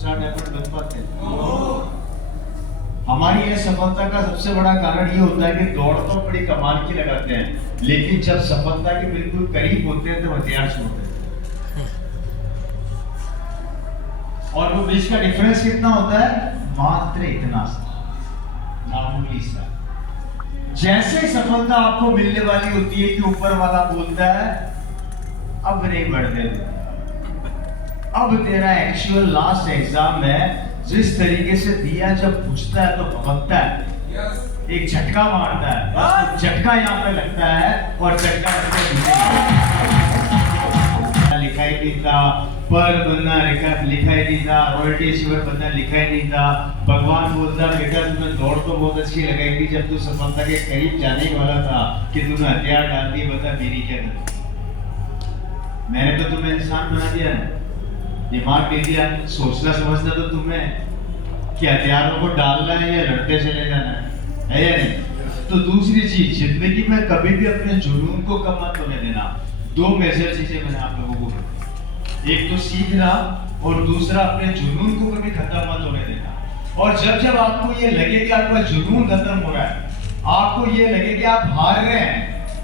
Start effort बन पाते हैं। हमारी यह सफलता का सबसे बड़ा कारण ये होता है कि दौड़ तो बड़ी कमाल की लगाते हैं, लेकिन जब सफलता के बिल्कुल करीब होते हैं तो हथियार छोड़ देते हैं। और वो बीच का डिफरेंस कितना होता है? मात्र इतना सा, मामूली सा। जैसे सफलता आपको मिलने वाली होती है कि ऊपर वाला बोलता है अब नहीं बढ़ने देना, अब तेरा एक्चुअल लास्ट एग्जाम है। जिस तरीके से दिया जब बुझता है तो भभकता है, एक झटका मारता है, झटका यहाँ पे लगता है और झटका लिखाई नहीं था, पर बनना लिखाई नहीं था, रॉयल्टी अचीवर बनना लिखाई नहीं था। भगवान बोलता बेटा तुम्हें दौड़ तो बहुत अच्छी लगाई थी, जब तू सफलता के करीब जाने ही वाला था कि तूने हथियार डाल दिए, बता मेरी क्या गलती? मैंने तो तुम्हें इंसान बना दिया है, दिमाग दे दिया, सोचना समझना तो तुम्हें कि हथियारों को डालना है या लड़ते चले जाना है या नहीं? तो दूसरी चीज, जिंदगी में कभी भी अपने जुनून को कम मत होने देना। दो मेजर चीजें मैंने आप लोगों को बताई, एक तो सीखना और दूसरा अपने जुनून को कभी खत्म मत होने देना। और जब जब आपको ये लगे कि आपका जुनून खत्म हो रहा है, आपको ये लगे कि आप हार रहे हैं,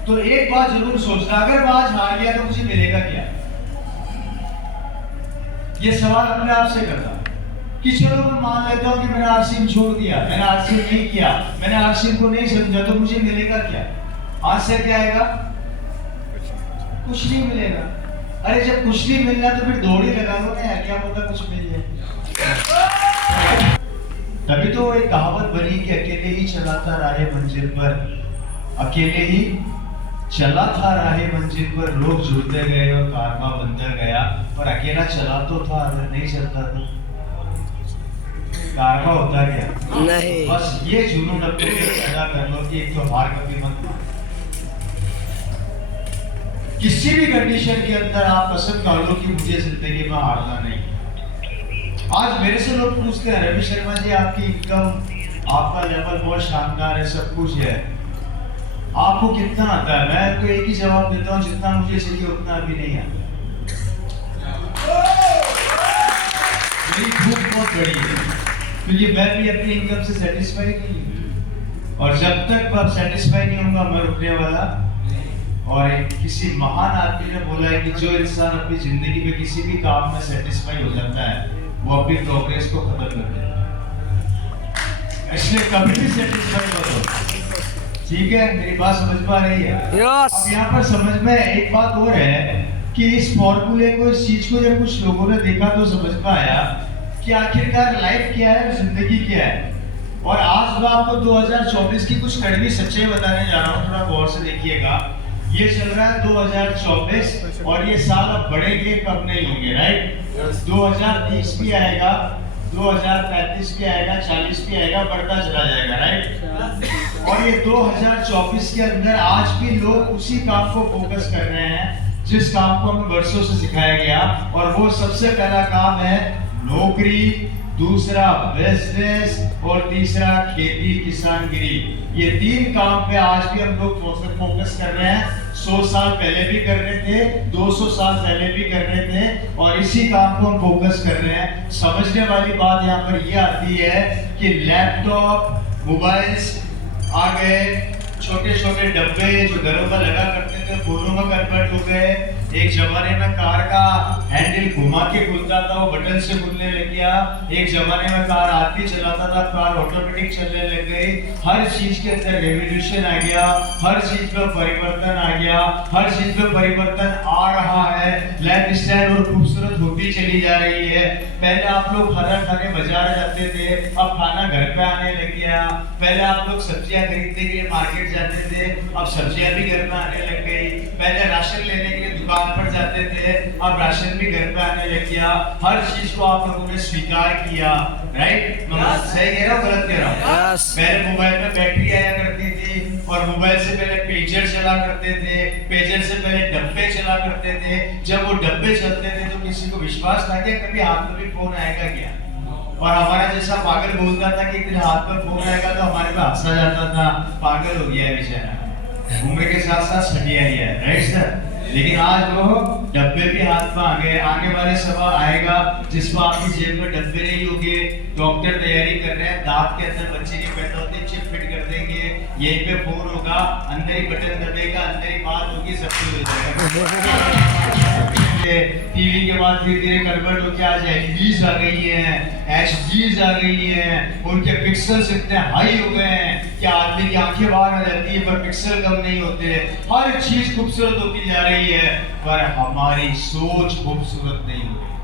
तो एक बात जरूर सोचना, अगर मैं आज हार गया तो मुझे मिलेगा क्या? ये सवाल अपने आप से करना कि चलो मैं मान लेता हूं कि मैंने आरसीएम छोड़ दिया, मैंने आरसीएम नहीं किया, मैंने आरसीएम को नहीं समझा, तो मुझे मिलेगा क्या? आज से क्या आएगा? कुछ नहीं मिलेगा। अरे जब कुछ नहीं मिलना तो फिर दौड़ ही लगा लो ना, क्या पता कुछ मिल जाए। तभी तो एक कहावत बनी कि अकेले ही चला था राहे मंजिल पर, अकेले ही चला था राहे मंजिल पर, लोग जुड़ते गए और कारवां बनता गया, पर अकेला चला तो था, अगर नहीं चलता तो कारवां होता क्या? नहीं। बस ये जुनून अपने पैदा कर लो कि एक तो हार कभी मत मानो। किसी भी कंडीशन के अंदर आप पसंद कर लो कि मुझे जिंदगी में हारना नहीं। आज मेरे से लोग पूछते हैं रवि शर्मा जी आपकी इनकम, आपका लेवल बहुत शानदार है, सब कुछ है, आपको कितना आता है? मैं तो एक ही जवाब देता हूँ, जितना मुझे चाहिए उतना अभी नहीं आता। मेरी भूख बहुत बड़ी है, क्योंकि मैं भी अपनी इनकम से सेटिस्फाई नहीं हूँ, और जब तक मैं सेटिस्फाई नहीं होऊंगा मैं रुकने वाला। और किसी महान आदमी ने बोला है कि जो इंसान अपनी जिंदगी में किसी भी काम में सेटिस्फाई हो जाता है वो अपनी प्रोग्रेस को खत्म कर देता है। इसलिए कभी भी सेटिस्फाई मत हो, ठीक है? मेरी बात समझ पा रही है? अब यहाँ पर समझ में एक बात और है कि इस फॉर्मूले को, इस चीज को जब कुछ लोगों ने देखा तो समझ में आया कि आखिरकार लाइफ क्या है, जिंदगी क्या है। और आज मैं आपको 2024 की कुछ कड़वी सच्चाई बताने जा रहा हूँ, थोड़ा गौर से देखिएगा। ये चल रहा है 2024 और ये साल अब बढ़ेंगे कब नहीं होंगे, राइट? 2030 भी आएगा, 2035 भी आएगा, 40 भी आएगा, बढ़ता चला जाएगा, राइट? और ये 2024 के अंदर आज भी लोग उसी काम को फोकस कर रहे हैं जिस काम को हमें वर्षों से सिखाया गया, और वो सबसे पहला काम है नौकरी, दूसरा बिजनेस और तीसरा खेती किसानगिरी। ये तीन काम पे आज भी हम लोग फोकस कर रहे हैं। 100 साल पहले भी कर रहे थे, 200 साल पहले भी कर रहे थे, और इसी काम को हम फोकस कर रहे हैं। समझने वाली बात यहाँ पर ये आती है कि लैपटॉप, मोबाइल्स आ गए, छोटे छोटे डब्बे जो घरों में लगा करते थे फोनों में कन्वर्ट हो गए। एक जमाने में कार का हैंडल घुमा के खुलता था, वो बटन से खुलने लग गया। एक जमाने में कार आदमी चलाता था, कार ऑटोमेटिक चलने लग गई। हर चीज के अंदर रेवोल्यूशन आ गया, हर चीज में परिवर्तन आ गया, हर चीज में परिवर्तन आ रहा है। लाइफ स्टाइल और खूबसूरत होती चली जा रही है। पहले आप लोग खाना खाने बाजार जाते थे, अब खाना घर पे आने लग गया। पहले आप लोग सब्जियां खरीदने के लिए मार्केट जाते थे, अब सब्जियां भी घर में आने लग गई। पहले राशन लेने के लिए दुकान पर जाते थे, अब राशन भी घर पे आने लग गया। हर चीज को आप लोगों ने स्वीकार किया, राइट? मैं सही कह रहा हूँ, गलत कह रहा हूँ? पहले मोबाइल में बैटरी आया करती थी, और मोबाइल से पहले पेजर चला करते थे, पेजर से पहले डब्बे चला करते थे। जब वो डब्बे चलते थे तो किसी को विश्वास था कि कभी हाथ में भी फोन आएगा क्या? और हमारा जैसा पागल बोलता था कि तेरे हाथ में फोन आएगा तो हमारे पे हंसा जाता था, पागल हो गया है बेचारा, उम्र के साथ साथ सटिया ही है, राइट सर? लेकिन आज वो डब्बे भी हाथ में आ गए। आने वाले समय आएगा जिसमें आपकी जेब में डब्बे नहीं होंगे। डॉक्टर तैयारी कर रहे हैं, दांत के अंदर बच्चे नहीं पैदा होते, चिप फिट कर देंगे, यहीं पे फोन होगा, अंदर ही बटन दबेगा, अंदर ही बात होगी, सब कुछ हो जाएगा। टीवी के बाद धीरे धीरे कन्वर्ट होकर आज एलईडीज आ गई हैं, एचडीज आ गई हैं, उनके पिक्सल्स इतने हाई हो गए हैं कि आदमी की आंखें बाहर आ जाती है पर पिक्सल कम नहीं होते। हर चीज खूबसूरत होती जा रही है पर हमारी सोच खूबसूरत नहीं हो रही।